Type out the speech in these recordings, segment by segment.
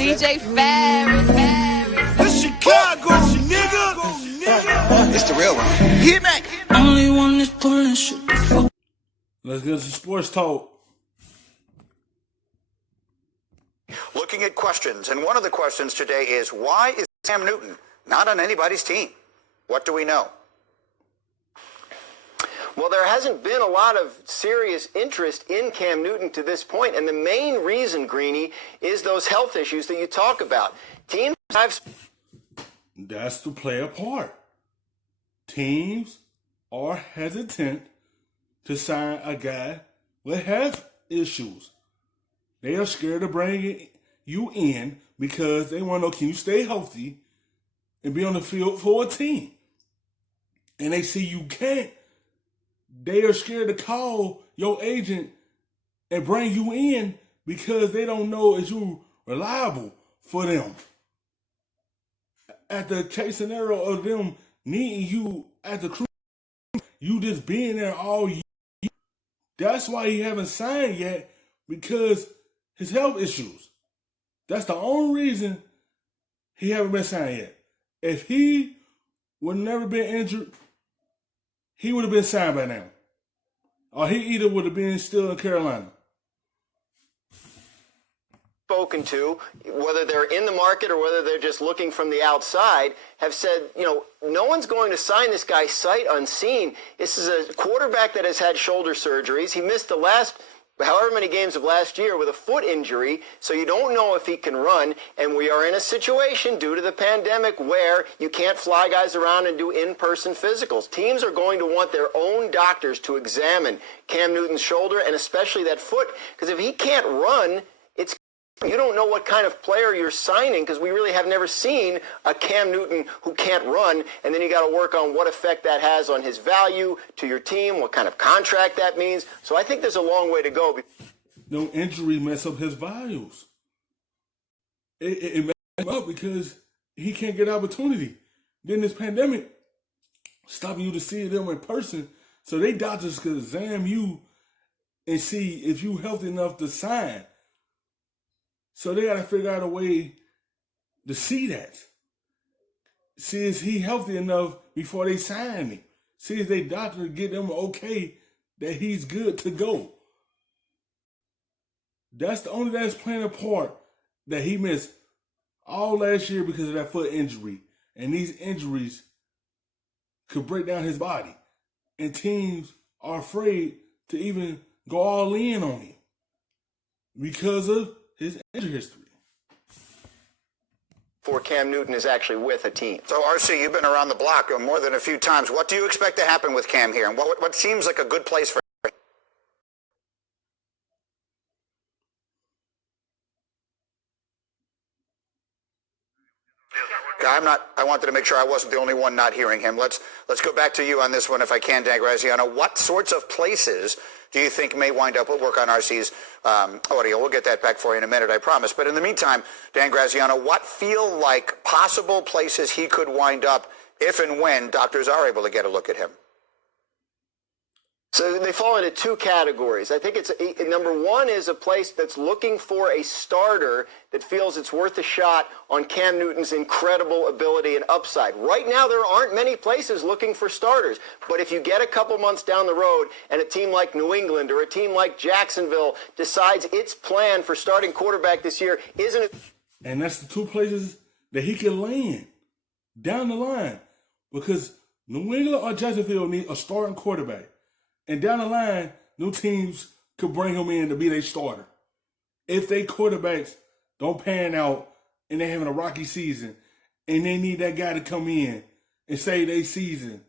DJ Ferris. This Chicago, nigga. It's the real one. Hit me. Only one that's pulling shit. Let's get to sports talk. Looking at questions, and one of the questions today is, why is Cam Newton not on anybody's team? What do we know? Well, there hasn't been a lot of serious interest in Cam Newton to this point, and the main reason, Greeny, is those health issues that you talk about. Teams That's to play a part. Teams are hesitant to sign a guy with health issues. They are scared of bringing you in because they want to know, can you stay healthy and be on the field for a team? And they see you can't. They are scared to call your agent and bring you in because they don't know if you're reliable for them. At the case scenario of them needing you at the crew, you just being there all year. That's why he haven't signed yet, because his health issues. That's the only reason he haven't been signed yet. If he would never been injured, he would have been signed by now. Or he either would have been still in Carolina. spoken to, whether they're in the market or whether they're just looking from the outside, have said, no one's going to sign this guy sight unseen. This is a quarterback that has had shoulder surgeries. He missed the last however many games of last year with a foot injury, so you don't know if he can run. And we are in a situation due to the pandemic where you can't fly guys around and do in-person physicals. Teams are going to want their own doctors to examine Cam Newton's shoulder and especially that foot, because if he can't run, you don't know what kind of player you're signing, because we really have never seen a Cam Newton who can't run, and then you got to work on what effect that has on his value to your team, what kind of contract that means. So I think there's a long way to go. No injury mess up his values. It messes him up because he can't get opportunity. Then this pandemic stopping you to see them in person, so they doctors could examine you and see if you healthy enough to sign. So they got to figure out a way to see that. See, is he healthy enough before they sign him? See if they doctor get them okay that he's good to go. That's the only that's playing a part, that he missed all last year because of that foot injury. And these injuries could break down his body. And teams are afraid to even go all in on him because of his injury history. For Cam Newton is actually with a team. So, RC, you've been around the block more than a few times. What do you expect to happen with Cam here? And what seems like a good place for him? I wanted to make sure I wasn't the only one not hearing him. Let's go back to you on this one if I can, Dan Graziano. What sorts of places do you think may wind up? We'll work on RC's audio. We'll get that back for you in a minute, I promise. But in the meantime, Dan Graziano, what feel like possible places he could wind up if and when doctors are able to get a look at him? So they fall into two categories. I think it's number one is a place that's looking for a starter that feels it's worth a shot on Cam Newton's incredible ability and upside. Right now, there aren't many places looking for starters. But if you get a couple months down the road and a team like New England or a team like Jacksonville decides its plan for starting quarterback this year isn't it? And that's the two places that he can land down the line, because New England or Jacksonville need a starting quarterback. And down the line, new teams could bring him in to be their starter. If they quarterbacks don't pan out and they're having a rocky season and they need that guy to come in and save their season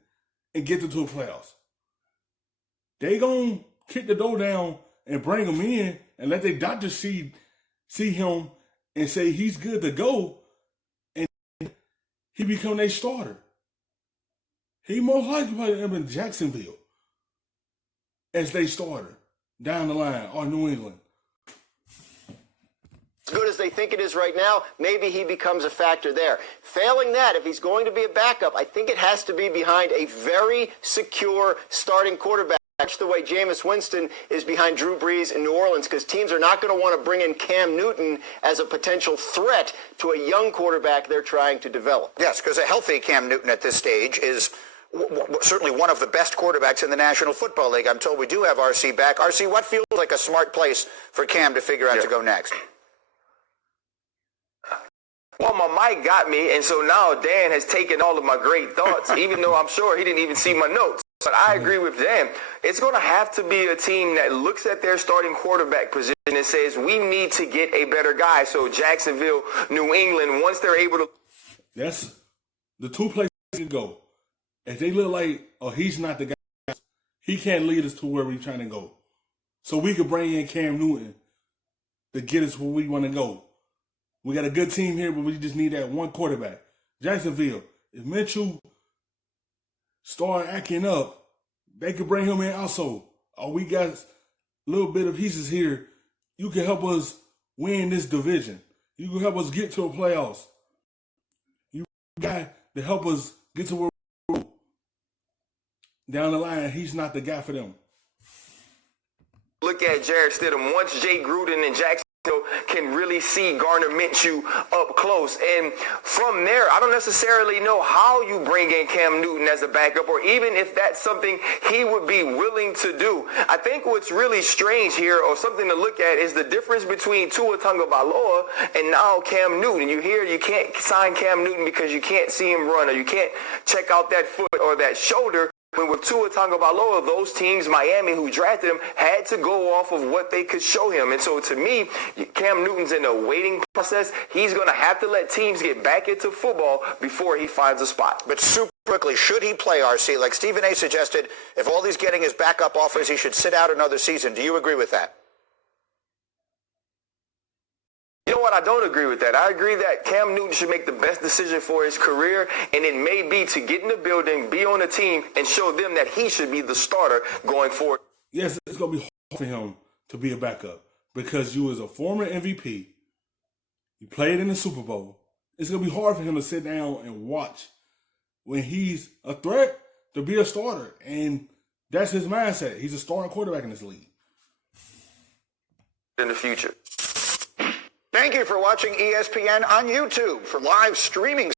and get them to the playoffs, they going to kick the door down and bring him in and let their doctors see him and say he's good to go, and he become their starter. He most likely probably end up in Jacksonville as they starter down the line, or New England. As good as they think it is right now, maybe he becomes a factor there. Failing that, if he's going to be a backup, I think it has to be behind a very secure starting quarterback the way Jameis Winston is behind Drew Brees in New Orleans, because teams are not going to want to bring in Cam Newton as a potential threat to a young quarterback they're trying to develop. Yes, because a healthy Cam Newton at this stage is certainly one of the best quarterbacks in the National Football League. I'm told we do have RC back. RC, what feels like a smart place for Cam to figure out to go next? Well, my mic got me, and so now Dan has taken all of my great thoughts, even though I'm sure he didn't even see my notes. But I agree with Dan. It's going to have to be a team that looks at their starting quarterback position and says, we need to get a better guy. So Jacksonville, New England, once they're able to... That's the two places to go. If they look like, oh, he's not the guy, he can't lead us to where we're trying to go. So we could bring in Cam Newton to get us where we want to go. We got a good team here, but we just need that one quarterback. Jacksonville, if Mitchell start acting up, they could bring him in also. Oh, we got a little bit of pieces here. You can help us win this division. You can help us get to a playoffs. You got to help us get to where we're going. Down the line, he's not the guy for them. Look at Jarrett Stidham. Once Jay Gruden and Jacksonville can really see Gardner Minshew up close. And from there, I don't necessarily know how you bring in Cam Newton as a backup, or even if that's something he would be willing to do. I think what's really strange here, or something to look at, is the difference between Tua Tagovailoa and now Cam Newton. You hear you can't sign Cam Newton because you can't see him run, or you can't check out that foot or that shoulder. When with Tua Tagovailoa, those teams, Miami, who drafted him, had to go off of what they could show him. And so to me, Cam Newton's in a waiting process. He's going to have to let teams get back into football before he finds a spot. But super quickly, should he play, RC? Like Stephen A. suggested, if all he's getting is backup offers, he should sit out another season. Do you agree with that? You know what? I don't agree with that. I agree that Cam Newton should make the best decision for his career, and it may be to get in the building, be on a team, and show them that he should be the starter going forward. Yes, it's going to be hard for him to be a backup because you was a former MVP. You played in the Super Bowl. It's going to be hard for him to sit down and watch when he's a threat to be a starter, and that's his mindset. He's a starting quarterback in this league. In the future. Thank you for watching ESPN on YouTube. For live streaming